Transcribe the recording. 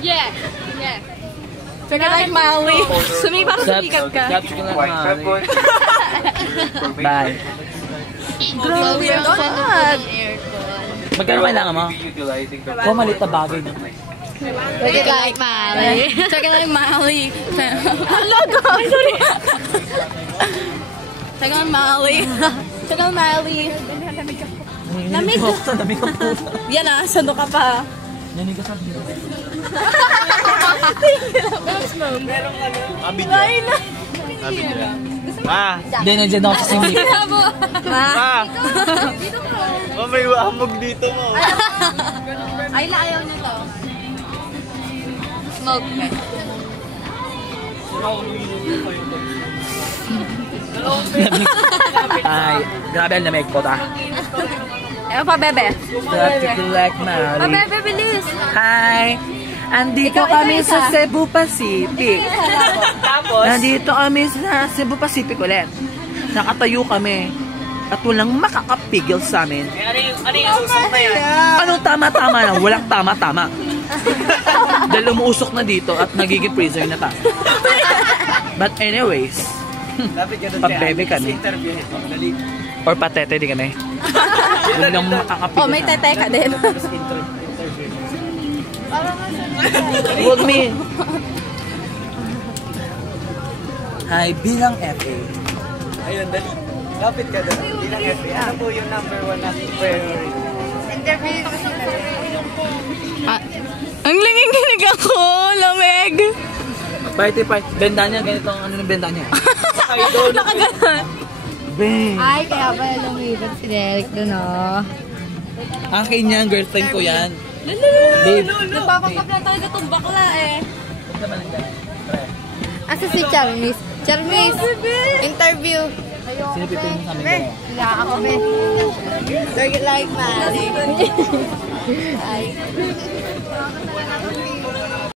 Yeah. Yeah. Check it like Molly. Parang sumikat ka. Capture ka lang, Molly. Bye. Grabe ang fun. Magkano kailangan mo? Kung malit na bagay. Check it like Molly. Check it like Molly. Logo! Sorry. Check on Molly. Check on Molly. Lamig ka. Lamig ka po. Yan ah, sando ka pa. Yanig ka sa dito. Merong ano? Abidyo. Hindi, nandiyan ako sa singit. May hamog dito mo. Ay, ayaw niyo to. Smoke. Ay, grabe ang lamig po ta. Ewan pa, bebe. Pa, bebe, bilis. Hi! Andito kami sa Cebu Pacific. Tapos? Nandito kami sa Cebu Pacific ulit. Nakatayo kami. At walang makakapigil sa amin. Ano yung usok na yan? Anong tama-tama na? Walang tama-tama. Dahil umuusok na dito at nagiging freezer na tayo. But anyways, pabebe kami. Or patete din kami. Walang makakapigil. Oh, may tete ka din. Huwag me. Hi, bilang FA. Ayun, dali. Lapit ka doon. Bilang FA. Ano po yung number 1 na priority? Interview. Ang langiginig ako, lamig. Party. Benda niya, ganito ang ano ng benda niya. Nakaganon. Bang. Ay, kaya ba lumibat si Derek doon, oh. Akin yan, girlfriend ko yan. Babe. Nagpapapag na talaga itong bakla, eh. Asa si Charmis? Charmis, interview. Sino pipin mo sa amin ko? Wala ako, be. Target like Mali. Ay.